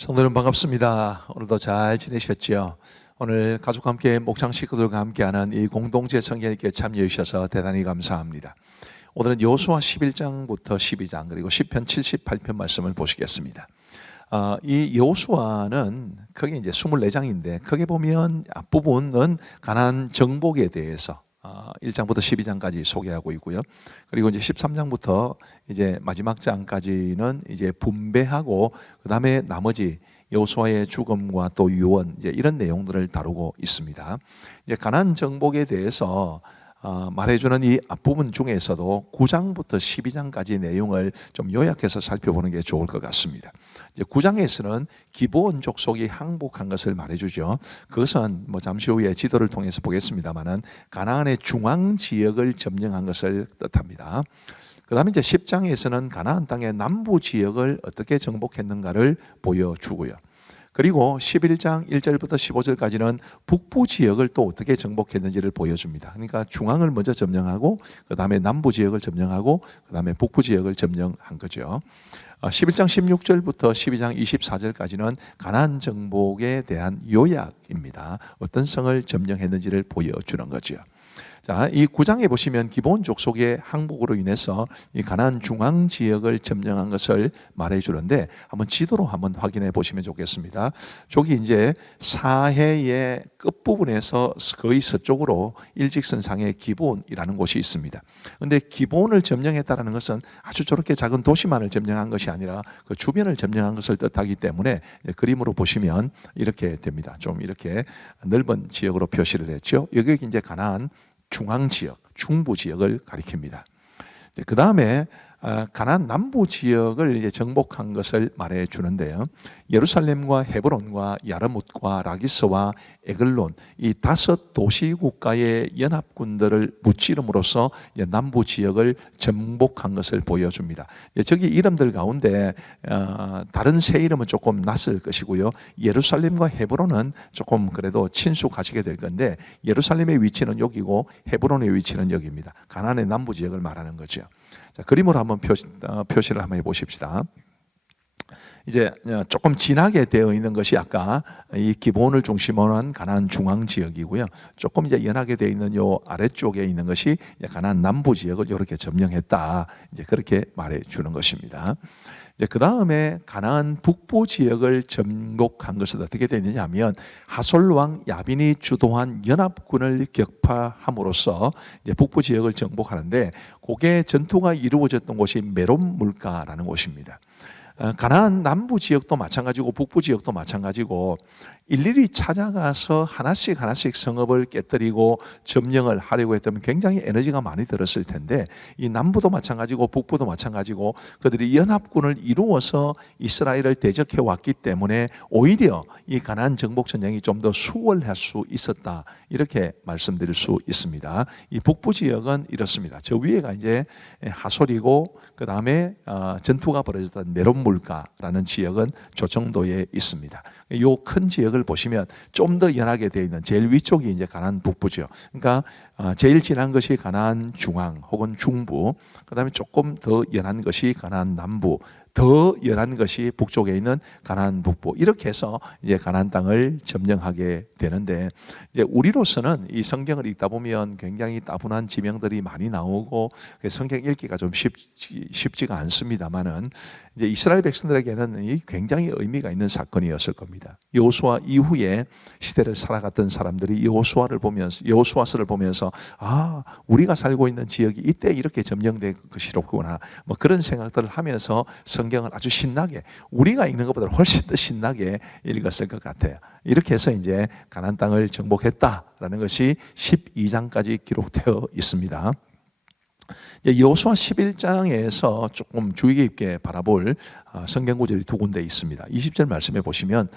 성도님 반갑습니다. 오늘도 잘 지내셨죠? 오늘 가족과 함께 목장 식구들과 함께하는 이 공동체 성경에게 참여해 주셔서 대단히 감사합니다. 오늘은 여호수아 11장부터 12장 그리고 시편 78편 말씀을 보시겠습니다. 이 여호수아는 크게 이제 24장인데 크게 보면 앞부분은 가나안 정복에 대해서 1장부터 12장까지 소개하고 있고요. 그리고 이제 13장부터 이제 마지막 장까지는 이제 분배하고 그다음에 나머지 여호수아의 죽음과 또 유언 이제 이런 내용들을 다루고 있습니다. 이제 가나안 정복에 대해서 말해주는 이 앞부분 중에서도 9장부터 12장까지 내용을 좀 요약해서 살펴보는 게 좋을 것 같습니다. 이제 9장에서는 기브온 족속이 항복한 것을 말해주죠. 그것은 뭐 잠시 후에 지도를 통해서 보겠습니다만은 가나안의 중앙 지역을 점령한 것을 뜻합니다. 그 다음에 이제 10장에서는 가나안 땅의 남부 지역을 어떻게 정복했는가를 보여주고요. 그리고 11장 1절부터 15절까지는 북부 지역을 또 어떻게 정복했는지를 보여줍니다. 그러니까 중앙을 먼저 점령하고 그 다음에 남부 지역을 점령하고 그 다음에 북부 지역을 점령한 거죠. 11장 16절부터 12장 24절까지는 가나안 정복에 대한 요약입니다. 어떤 성을 점령했는지를 보여주는 거죠. 자, 이 9장에 보시면 기브온 족속의 항복으로 인해서 이 가나안 중앙 지역을 점령한 것을 말해 주는데 한번 지도로 한번 확인해 보시면 좋겠습니다. 저기 이제 사해의 끝부분에서 거의 서쪽으로 일직선상에 기브온이라는 곳이 있습니다. 그런데 기브온을 점령했다는 것은 아주 저렇게 작은 도시만을 점령한 것이 아니라 그 주변을 점령한 것을 뜻하기 때문에 그림으로 보시면 이렇게 됩니다. 좀 이렇게 넓은 지역으로 표시를 했죠. 여기 이제 가나안 중앙 지역, 중부 지역을 가리킵니다. 그 다음에 가나안 남부 지역을 이제 정복한 것을 말해 주는데요. 예루살렘과 헤브론과 야르뭇과 라기스와 에글론 이 5도시 국가의 연합군들을 무찌름으로써 남부 지역을 정복한 것을 보여줍니다. 저기 이름들 가운데 다른 세 이름은 조금 낯설 것이고요. 예루살렘과 헤브론은 조금 그래도 친숙하시게 될 건데 예루살렘의 위치는 여기고 헤브론의 위치는 여기입니다. 가나안의 남부 지역을 말하는 거죠. 자, 그림으로 한번 표시를 한번 해보십시다. 이제 조금 진하게 되어 있는 것이 아까 이 기브온을 중심으로 한 가나안 중앙 지역이고요. 조금 이제 연하게 되어 있는 요 아래쪽에 있는 것이 가나안 남부 지역을 이렇게 점령했다. 이제 그렇게 말해 주는 것입니다. 그 다음에 가나안 북부 지역을 정복한 것은 어떻게 되느냐 하면 하솔 왕 야빈이 주도한 연합군을 격파함으로써 이제 북부 지역을 정복하는데 그게 전투가 이루어졌던 곳이 메론 물가라는 곳입니다. 가나안 남부 지역도 마찬가지고 북부 지역도 마찬가지고 일일이 찾아가서 하나씩 성읍을 깨뜨리고 점령을 하려고 했다면 굉장히 에너지가 많이 들었을 텐데 이 남부도 마찬가지고 북부도 마찬가지고 그들이 연합군을 이루어서 이스라엘을 대적해 왔기 때문에 오히려 이 가나안 정복 전쟁이 좀 더 수월할 수 있었다 이렇게 말씀드릴 수 있습니다. 이 북부 지역은 이렇습니다. 저 위에가 이제 하솔이고 그 다음에 전투가 벌어졌던 메론 물가라는 지역은 저 정도에 있습니다. 이 큰 지역을 보시면 좀 더 연하게 되어 있는 제일 위쪽이 이제 가나안 북부죠. 그러니까 제일 진한 것이 가나안 중앙 혹은 중부, 그 다음에 조금 더 연한 것이 가나안 남부, 더 연한 것이 북쪽에 있는 가나안 북부 이렇게 해서 이제 가나안 땅을 점령하게 되는데 이제 우리로서는 이 성경을 읽다 보면 굉장히 따분한 지명들이 많이 나오고 성경 읽기가 좀 쉽지가 않습니다만은 이제 이스라엘 백성들에게는 이 굉장히 의미가 있는 사건이었을 겁니다. 여호수아 이후에 시대를 살아갔던 사람들이 여호수아서를 보면서 우리가 살고 있는 지역이 이때 이렇게 점령된 것이로구나 뭐 그런 생각들을 하면서 성경을 아주 신나게 우리가 읽는 것보다 훨씬 더 신나게 읽었을 것 같아요. 이렇게 해서 이제 가나안 땅을 정복했다라는 것이 12장까지 기록되어 있습니다. 여호수아 11장에서 조금 주의 깊게 바라볼 성경 구절이 두 군데 있습니다. 20절 말씀해 보시면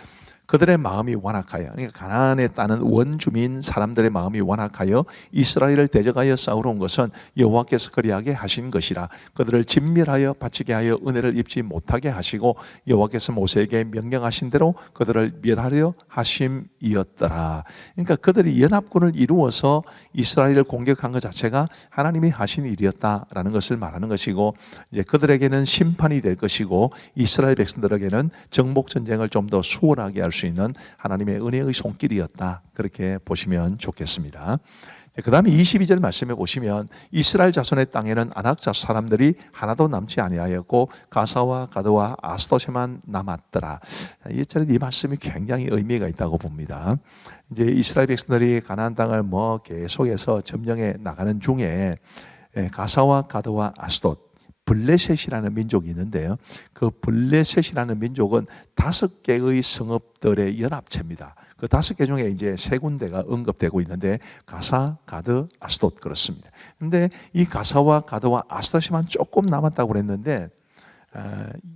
그들의 마음이 완악하여, 그러니까 가나안에 따는 원주민 사람들의 마음이 완악하여 이스라엘을 대적하여 싸우러 온 것은 여호와께서 그리하게 하신 것이라. 그들을 진멸하여 바치게 하여 은혜를 입지 못하게 하시고 여호와께서 모세에게 명령하신 대로 그들을 멸하려 하심이었더라. 그러니까 그들이 연합군을 이루어서 이스라엘을 공격한 것 자체가 하나님이 하신 일이었다라는 것을 말하는 것이고, 이제 그들에게는 심판이 될 것이고 이스라엘 백성들에게는 정복 전쟁을 좀 더 수월하게 할 수 있는 하나님의 은혜의 손길이었다, 그렇게 보시면 좋겠습니다. 그 다음에 22절 말씀에 보시면 이스라엘 자손의 땅에는 아낙 사람들이 하나도 남지 아니하였고 가사와 가드와 아스도세만 남았더라. 이 말씀이 굉장히 의미가 있다고 봅니다. 이제 이스라엘 백성들이 가나안 땅을 계속해서 점령해 나가는 중에 가사와 가드와 아스돗, 블레셋이라는 민족이 있는데요. 그 블레셋이라는 민족은 5개의 성읍들의 연합체입니다. 그 5개 중에 이제 3군데가 언급되고 있는데 가사, 가드, 아스돗 그렇습니다. 근데 이 가사와 가드와 아스돗이만 조금 남았다고 그랬는데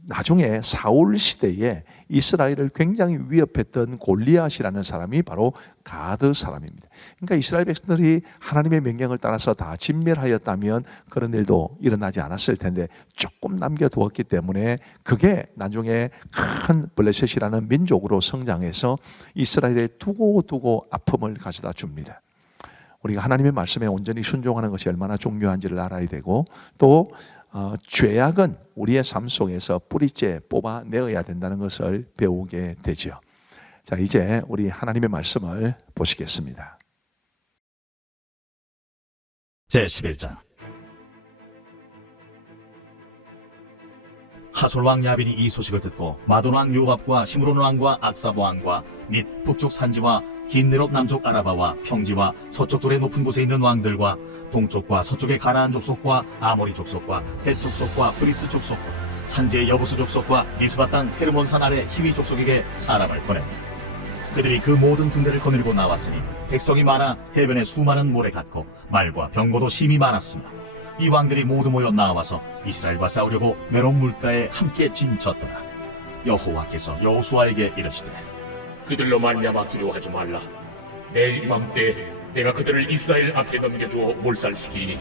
나중에 사울 시대에 이스라엘을 굉장히 위협했던 골리앗이라는 사람이 바로 가드 사람입니다. 그러니까 이스라엘 백성들이 하나님의 명령을 따라서 다 진멸하였다면 그런 일도 일어나지 않았을 텐데 조금 남겨두었기 때문에 그게 나중에 큰 블레셋이라는 민족으로 성장해서 이스라엘에 두고두고 아픔을 가져다 줍니다. 우리가 하나님의 말씀에 온전히 순종하는 것이 얼마나 중요한지를 알아야 되고, 또 죄악은 우리의 삶 속에서 뿌리째 뽑아내어야 된다는 것을 배우게 되죠. 자, 이제 우리 하나님의 말씀을 보시겠습니다. 제11장. 하솔 왕 야빈이 이 소식을 듣고 마돈 왕 요밥과 시므론 왕과 악사보 왕과 및 북쪽 산지와 긴네롯 남쪽 아라바와 평지와 서쪽 돌의 높은 곳에 있는 왕들과 동쪽과 서쪽의 가나안 족속과 아모리 족속과 헷 족속과 브리스 족속과 산지의 여부스 족속과 미스바 땅 헤르몬산 아래 히위 족속에게 사람을 보냅니다. 그들이 그 모든 군대를 거느리고 나왔으니 백성이 많아 해변에 수많은 모래 같고 말과 병거도 심히 많았으며 이 왕들이 모두 모여 나와서 이스라엘과 싸우려고 메론 물가에 함께 진쳤더라. 여호와께서 여호수아에게 이르시되 그들로 말미암아 두려워하지 말라. 내일 이맘때 내가 그들을 이스라엘 앞에 넘겨주어 몰살시키니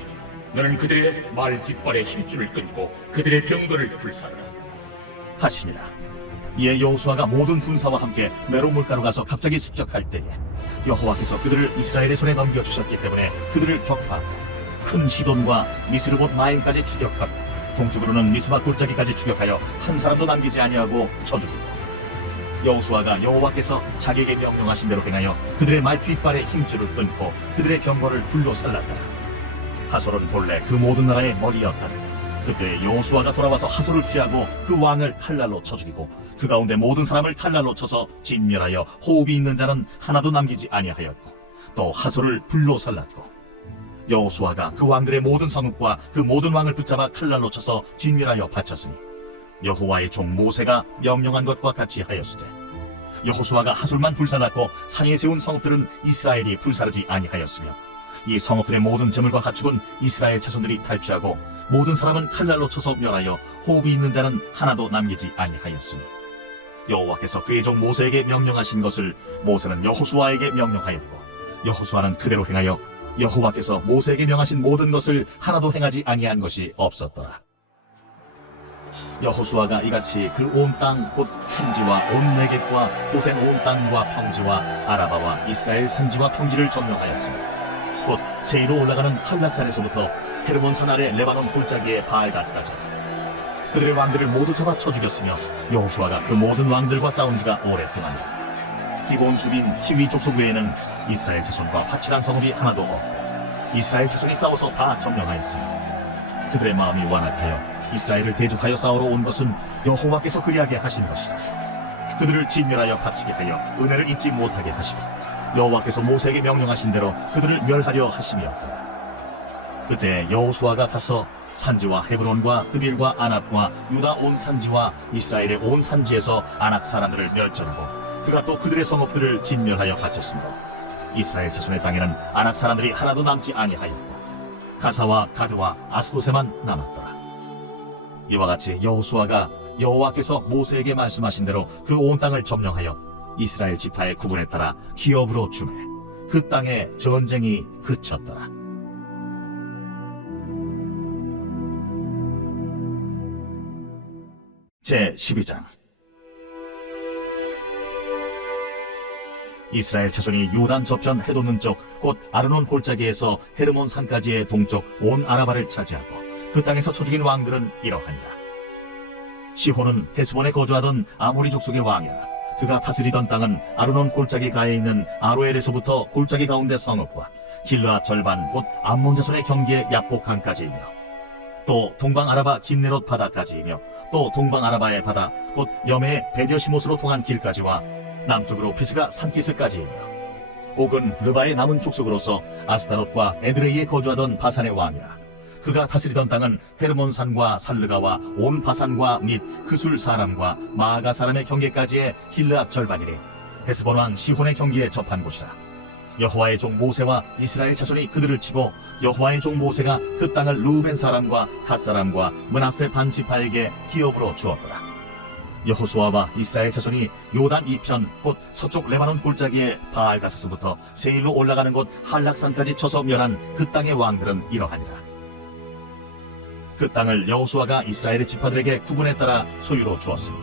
너는 그들의 말 뒷발의 힘줄을 끊고 그들의 병거를 불사르라 하시니라. 이에 여호수아가 모든 군사와 함께 메론 물가로 가서 갑자기 습격할 때에 여호와께서 그들을 이스라엘의 손에 넘겨주셨기 때문에 그들을 격파하고 큰 시돈과 미스르봇 마임까지 추격하고 동쪽으로는 미스바 골짜기까지 추격하여 한 사람도 남기지 아니하고 쳐 죽이고, 여호수아가 여호와께서 자기에게 명령하신 대로 행하여 그들의 말 뒷발의 힘줄을 끊고 그들의 병거를 불로 살랐더라. 하솔은 본래 그 모든 나라의 머리였다. 그때 여호수아가 돌아와서 하솔을 취하고 그 왕을 칼날로 쳐 죽이고 그 가운데 모든 사람을 칼날로 쳐서 진멸하여 호흡이 있는 자는 하나도 남기지 아니하였고 또 하솔을 불로 살랐고, 여호수아가 그 왕들의 모든 성읍과 그 모든 왕을 붙잡아 칼날로 쳐서 진멸하여 바쳤으니 여호와의 종 모세가 명령한 것과 같이 하였으되, 여호수아가 하솔만 불살랐고 산에 세운 성읍들은 이스라엘이 불사르지 아니하였으며 이 성읍들의 모든 재물과 가축은 이스라엘 자손들이 탈취하고 모든 사람은 칼날로 쳐서 멸하여 호흡이 있는 자는 하나도 남기지 아니하였으니 여호와께서 그의 종 모세에게 명령하신 것을 모세는 여호수아에게 명령하였고 여호수아는 그대로 행하여 여호와께서 모세에게 명하신 모든 것을 하나도 행하지 아니한 것이 없었더라. 여호수아가 이같이 그 온 땅 곧 산지와 온 네겝과 고센 온 땅과 평지와 아라바와 이스라엘 산지와 평지를 점령하였으며 곧 세이로 올라가는 할락산에서부터 헤르몬산 아래 레바논 골짜기의 바알갓까지 그들의 왕들을 모두 잡아 쳐 죽였으며 여호수아가 그 모든 왕들과 싸운 지가 오랫동안이다. 기본 주민 히위 족속 외에는 이스라엘 자손과 화칠한 성읍이 하나도 없고 이스라엘 자손이 싸워서 다 점령하였으며 그들의 마음이 완악하여 이스라엘을 대적하여 싸우러 온 것은 여호와께서 그리하게 하신 것이다. 그들을 진멸하여 갇히게 하여 은혜를 입지 못하게 하시고 여호와께서 모세에게 명령하신 대로 그들을 멸하려 하심이었다. 그때 여호수아가 가서 산지와 헤브론과 드빌과 아납과 유다 온 산지와 이스라엘의 온 산지에서 아낙 사람들을 멸절하고 그가 또 그들의 성읍들을 진멸하여 바쳤습니다. 이스라엘 자손의 땅에는 아낙 사람들이 하나도 남지 아니하였고 가사와 가드와 아스도세만 남았더라. 이와 같이 여호수아가 여호와께서 모세에게 말씀하신 대로 그 온 땅을 점령하여 이스라엘 지파의 구분에 따라 기업으로 주매 그 땅에 전쟁이 그쳤더라. 제 12장. 이스라엘 자손이 요단 저편 해돋는 쪽 곧 아르논 골짜기에서 헤르몬 산까지의 동쪽 온 아라바를 차지하고 그 땅에서 쳐 죽인 왕들은 이러하니라. 시혼은 헤스본에 거주하던 아모리 족속의 왕이라. 그가 다스리던 땅은 아르논 골짜기 가에 있는 아로엘에서부터 골짜기 가운데 성읍과 길르앗 절반 곧 암몬 자손의 경계의 야복 강까지이며 또 동방 아라바 긴네롯 바다까지이며 또 동방 아라바의 바다 곧 여매의 베디어시못으로 통한 길까지와 남쪽으로 피스가 산기슭까지이며 옥은 르바의 남은 족속으로서 아스다롯과 에드레이에 거주하던 바산의 왕이라. 그가 다스리던 땅은 헤르몬산과 살르가와 온 바산과 및 그술 사람과 마아가 사람의 경계까지의 길르앗 절반이니 헤스본 왕 시혼의 경계에 접한 곳이라. 여호와의 종 모세와 이스라엘 자손이 그들을 치고 여호와의 종 모세가 그 땅을 루벤 사람과 갓 사람과 므낫세 반 지파에게 기업으로 주었더라. 여호수아와 이스라엘 자손이 요단 이편 곧 서쪽 레바논 골짜기의 바알가스스부터 세일로 올라가는 곳 한락산까지 쳐서 멸한 그 땅의 왕들은 이러하니라. 그 땅을 여호수아가 이스라엘의 지파들에게 구분에 따라 소유로 주었으니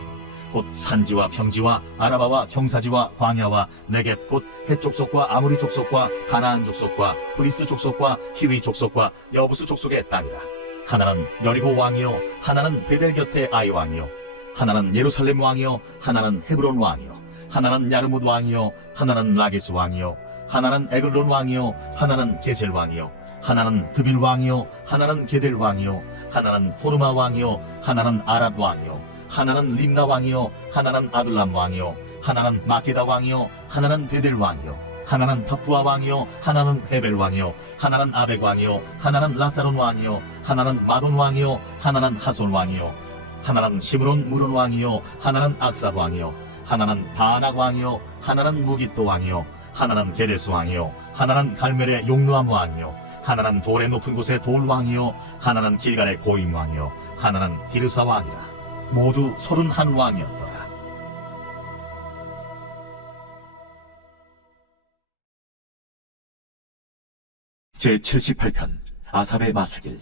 곧 산지와 평지와 아라바와 경사지와 광야와 네겝 곧 헷 족속과 아무리 족속과 가나안 족속과 브리스 족속과 히위 족속과 여부스 족속의 땅이라. 하나는 여리고 왕이요 하나는 베델 곁의 아이 왕이요 하나는 예루살렘 왕이요 하나는 헤브론 왕이요 하나는 야르뭇 왕이요 하나는 라게스 왕이요 하나는 에글론 왕이요 하나는 게셀 왕이요 하나는 드빌 왕이요 하나는 게델 왕이요 하나는 호르마 왕이요 하나는 아랏 왕이요 하나는 림나 왕이요 하나는 아둘람 왕이요 하나는 마게다 왕이요 하나는 베델 왕이요 하나는 타푸아 왕이요 하나는 헤벨 왕이요 하나는 아벡 왕이요 하나는 라사론 왕이요 하나는 마돈 왕이요 하나는 하솔 왕이요 하나는 시므론 무론 왕이요 하나는 악삽 왕이요 하나는 바낙 왕이요 하나는 무깃도 왕이요 하나는 게데스 왕이요 하나는 갈멜의 용루암 왕이요 하나는 돌의 높은 곳의 돌 왕이요 하나는 길갈의 고임 왕이요 하나는 디르사 왕이라. 모두 31 왕이었더라. 제 78편 아삽의 마스길.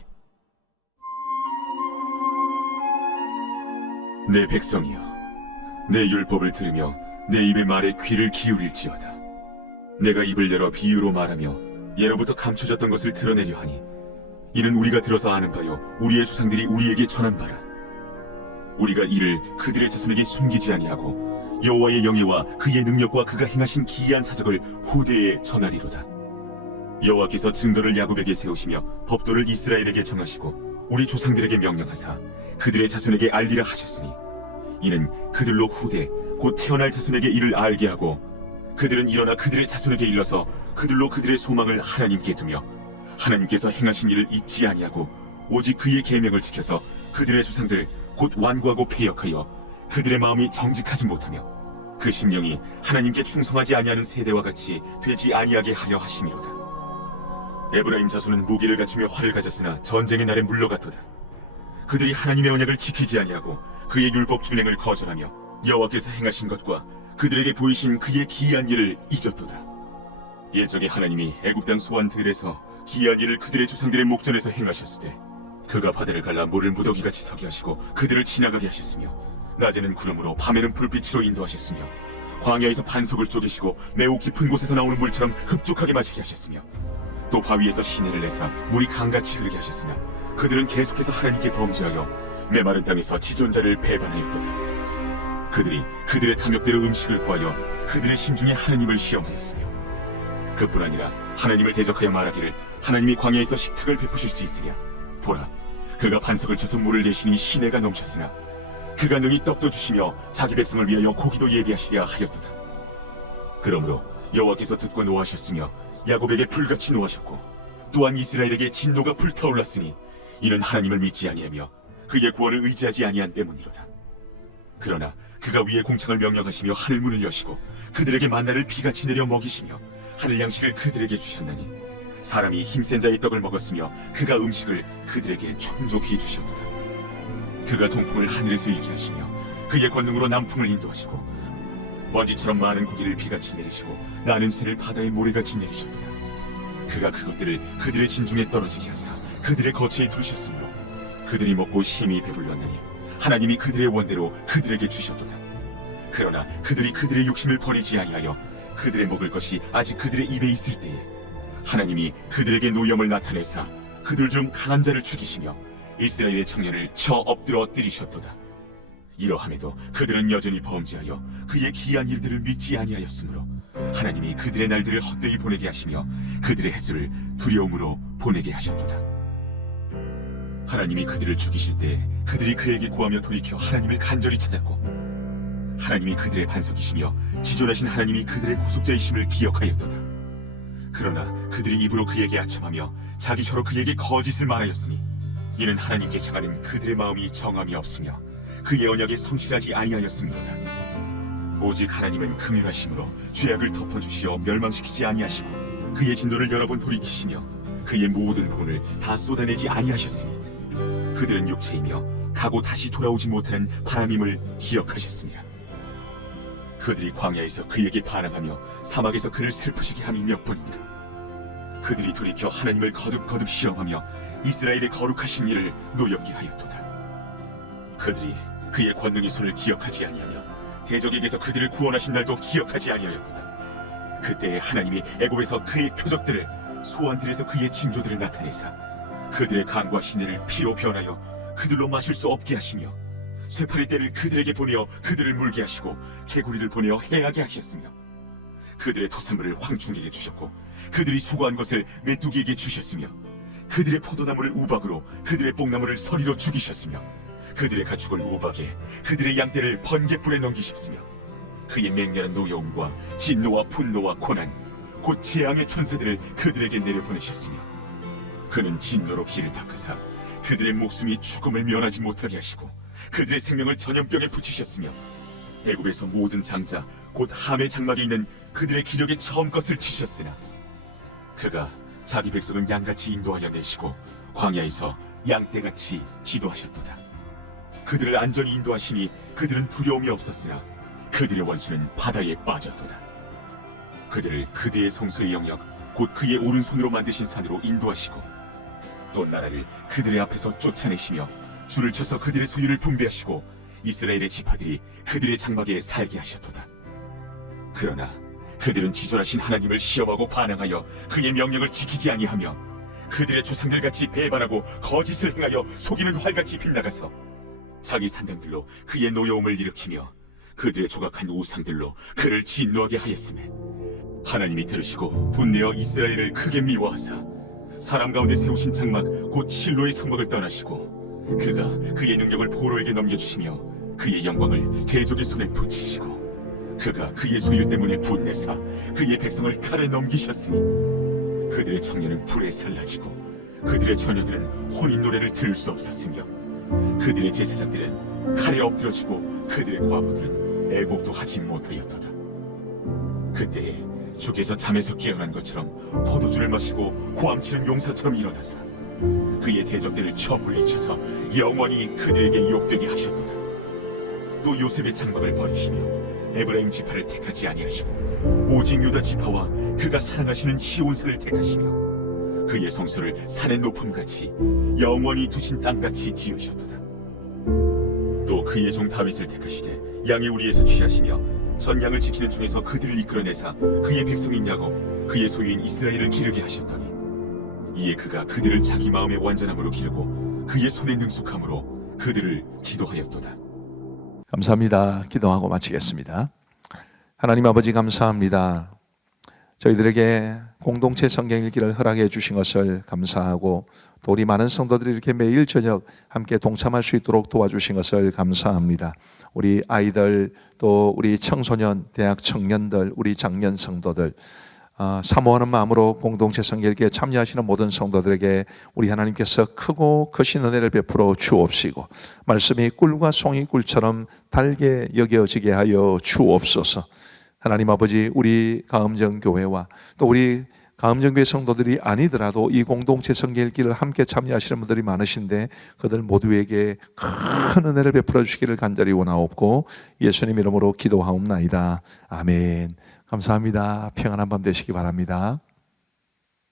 내 백성이여, 내 율법을 들으며 내 입의 말에 귀를 기울일지어다. 내가 입을 열어 비유로 말하며 예로부터 감춰졌던 것을 드러내려 하니 이는 우리가 들어서 아는 바요 우리의 조상들이 우리에게 전한 바라. 우리가 이를 그들의 자손에게 숨기지 아니하고 여호와의 영예와 그의 능력과 그가 행하신 기이한 사적을 후대에 전하리로다. 여호와께서 증거를 야곱에게 세우시며 법도를 이스라엘에게 정하시고 우리 조상들에게 명령하사 그들의 자손에게 알리라 하셨으니 이는 그들로 후대 곧 태어날 자손에게 이를 알게 하고 그들은 일어나 그들의 자손에게 일러서 그들로 그들의 소망을 하나님께 두며 하나님께서 행하신 일을 잊지 아니하고 오직 그의 계명을 지켜서 그들의 조상들 곧 완고하고 패역하여 그들의 마음이 정직하지 못하며 그 심령이 하나님께 충성하지 아니하는 세대와 같이 되지 아니하게 하려 하심이로다. 에브라임 자손은 무기를 갖추며 활을 가졌으나 전쟁의 날에 물러갔도다. 그들이 하나님의 언약을 지키지 아니하고 그의 율법 준행을 거절하며 여호와께서 행하신 것과 그들에게 보이신 그의 기이한 일을 잊었도다. 예적에 하나님이 애굽 땅 소환 들에서 기이한 일을 그들의 조상들의 목전에서 행하셨으되 그가 바다를 갈라 물을 무더기같이 서게 하시고 그들을 지나가게 하셨으며 낮에는 구름으로 밤에는 불빛으로 인도하셨으며 광야에서 반석을 쪼개시고 매우 깊은 곳에서 나오는 물처럼 흡족하게 마시게 하셨으며 또 바위에서 시내를 내사 물이 강같이 흐르게 하셨으나 그들은 계속해서 하나님께 범죄하여 메마른 땅에서 지존자를 배반하였도다. 그들이 그들의 탐욕대로 음식을 구하여 그들의 심중에 하나님을 시험하였으며 그뿐 아니라 하나님을 대적하여 말하기를 하나님이 광야에서 식탁을 베푸실 수 있으랴. 보라, 그가 반석을 쳐서 물을 내시니 시내가 넘쳤으나 그가 능히 떡도 주시며 자기 백성을 위하여 고기도 예비하시랴 하였도다. 그러므로 여호와께서 듣고 노하셨으며 야곱에게 불같이 노하셨고 또한 이스라엘에게 진노가 불타올랐으니 이는 하나님을 믿지 아니하며 그의 구원을 의지하지 아니한 때문이로다. 그러나 그가 위에 공창을 명령하시며 하늘 문을 여시고 그들에게 만나를 비같이 내려 먹이시며 하늘 양식을 그들에게 주셨나니 사람이 힘센 자의 떡을 먹었으며 그가 음식을 그들에게充足히 주셨도다. 그가 동풍을 하늘에서 일게 하시며 그의 권능으로 남풍을 인도하시고 먼지처럼 많은 고기를 비같이 내리시고 나는 새를 바다의 모래같이 내리셨도다. 그가 그것들을 그들의 진중에 떨어지게 하사 그들의 거처에 두르셨으므로 그들이 먹고 심히 배불렀나니 하나님이 그들의 원대로 그들에게 주셨도다. 그러나 그들이 그들의 욕심을 버리지 아니하여 그들의 먹을 것이 아직 그들의 입에 있을 때에 하나님이 그들에게 노염을 나타내사 그들 중 강한 자를 죽이시며 이스라엘의 청년을 쳐 엎드러 때리셨도다. 이러함에도 그들은 여전히 범죄하여 그의 기이한 일들을 믿지 아니하였으므로 하나님이 그들의 날들을 헛되이 보내게 하시며 그들의 횟수를 두려움으로 보내게 하셨도다. 하나님이 그들을 죽이실 때 그들이 그에게 구하며 돌이켜 하나님을 간절히 찾았고 하나님이 그들의 반석이시며 지존하신 하나님이 그들의 구속자이심을 기억하였도다. 그러나 그들이 입으로 그에게 아첨하며 자기 혀로 그에게 거짓을 말하였으니 이는 하나님께 향하는 그들의 마음이 정함이 없으며 그의 언약에 성실하지 아니하였음이로다. 오직 하나님은 긍휼하심으로 죄악을 덮어주시어 멸망시키지 아니하시고 그의 진노를 여러 번 돌이키시며 그의 모든 본을 다 쏟아내지 아니하셨으니 그들은 육체이며 가고 다시 돌아오지 못하는 바람임을 기억하셨습니다. 그들이 광야에서 그에게 반항하며 사막에서 그를 슬프시게 함이 몇 번인가. 그들이 돌이켜 하나님을 거듭거듭 시험하며 이스라엘의 거룩하신 일을 노엽게 하였도다. 그들이 그의 권능의 손을 기억하지 아니하며 대적에게서 그들을 구원하신 날도 기억하지 아니하였도다. 그때 하나님이 애굽에서 그의 표적들을 소환들에서 그의 징조들을 나타내사 그들의 강과 시내를 피로 변하여 그들로 마실 수 없게 하시며 쇠파리 떼를 그들에게 보내어 그들을 물게 하시고 개구리를 보내어 해하게 하셨으며 그들의 토산물을 황충에게 주셨고 그들이 수고한 것을 메뚜기에게 주셨으며 그들의 포도나무를 우박으로 그들의 뽕나무를 서리로 죽이셨으며 그들의 가축을 우박에 그들의 양떼를 번갯불에 넘기셨으며 그의 맹렬한 노여움과 진노와 분노와 고난 곧 재앙의 천사들을 그들에게 내려보내셨으며 그는 진노로 길을 닦으사 그들의 목숨이 죽음을 면하지 못하게 하시고 그들의 생명을 전염병에 붙이셨으며 애굽에서 모든 장자 곧 함의 장막에 있는 그들의 기력에 처음 것을 치셨으나 그가 자기 백성은 양같이 인도하여 내시고 광야에서 양떼같이 지도하셨도다. 그들을 안전히 인도하시니 그들은 두려움이 없었으나 그들의 원수는 바다에 빠졌도다. 그들을 그대의 성소의 영역 곧 그의 오른손으로 만드신 산으로 인도하시고 또 나라를 그들의 앞에서 쫓아내시며 줄을 쳐서 그들의 소유를 분배하시고 이스라엘의 지파들이 그들의 장막에 살게 하셨도다. 그러나 그들은 지존하신 하나님을 시험하고 반항하여 그의 명령을 지키지 아니하며 그들의 조상들같이 배반하고 거짓을 행하여 속이는 활같이 빗나가서 자기 산당들로 그의 노여움을 일으키며 그들의 조각한 우상들로 그를 진노하게 하였으며 하나님이 들으시고 분내어 이스라엘을 크게 미워하사 사람 가운데 세우신 장막 곧 실로의 성막을 떠나시고 그가 그의 능력을 포로에게 넘겨주시며 그의 영광을 대적의 손에 붙이시고 그가 그의 소유 때문에 분내사 그의 백성을 칼에 넘기셨으니 그들의 청년은 불에 살라지고 그들의 처녀들은 혼인 노래를 들을 수 없었으며 그들의 제사장들은 칼에 엎드러지고 그들의 과부들은 애곡도 하지 못하였도다. 그때에 주께서 잠에서 깨어난 것처럼 포도주를 마시고 고함치는 용사처럼 일어나사 그의 대적들을 쳐 물리쳐서 영원히 그들에게 욕되게 하셨도다. 또 요셉의 장막을 버리시며 에브라임 지파를 택하지 아니하시고 오직 유다 지파와 그가 사랑하시는 시온산을 택하시며 그의 성소를 산의 높음같이 영원히 두신 땅같이 지으셨도다. 또 그의 종 다윗을 택하시되 양의 우리에서 취하시며 전양을 지키는 중에서 그들을 이끌어내사 그의 백성인 야곱 그의 소유인 이스라엘을 기르게 하셨더니 이에 그가 그들을 자기 마음의 완전함으로 기르고 그의 손의 능숙함으로 그들을 지도하였도다. 감사합니다. 기도하고 마치겠습니다. 하나님 아버지 감사합니다. 저희들에게 공동체 성경 읽기를 허락해 주신 것을 감사하고 또 우리 많은 성도들이 이렇게 매일 저녁 함께 동참할 수 있도록 도와주신 것을 감사합니다. 우리 아이들 또 우리 청소년, 대학 청년들, 우리 장년 성도들 사모하는 마음으로 공동체 성경 읽기에 참여하시는 모든 성도들에게 우리 하나님께서 크고 크신 은혜를 베풀어 주옵시고 말씀이 꿀과 송이 꿀처럼 달게 여겨지게 하여 주옵소서. 하나님 아버지 우리 가음정 교회와 또 우리 가음정교회 성도들이 아니더라도 이 공동체 성경 읽기를 함께 참여하시는 분들이 많으신데 그들 모두에게 큰 은혜를 베풀어 주시기를 간절히 원하옵고 예수님 이름으로 기도하옵나이다. 아멘. 감사합니다. 평안한 밤 되시기 바랍니다.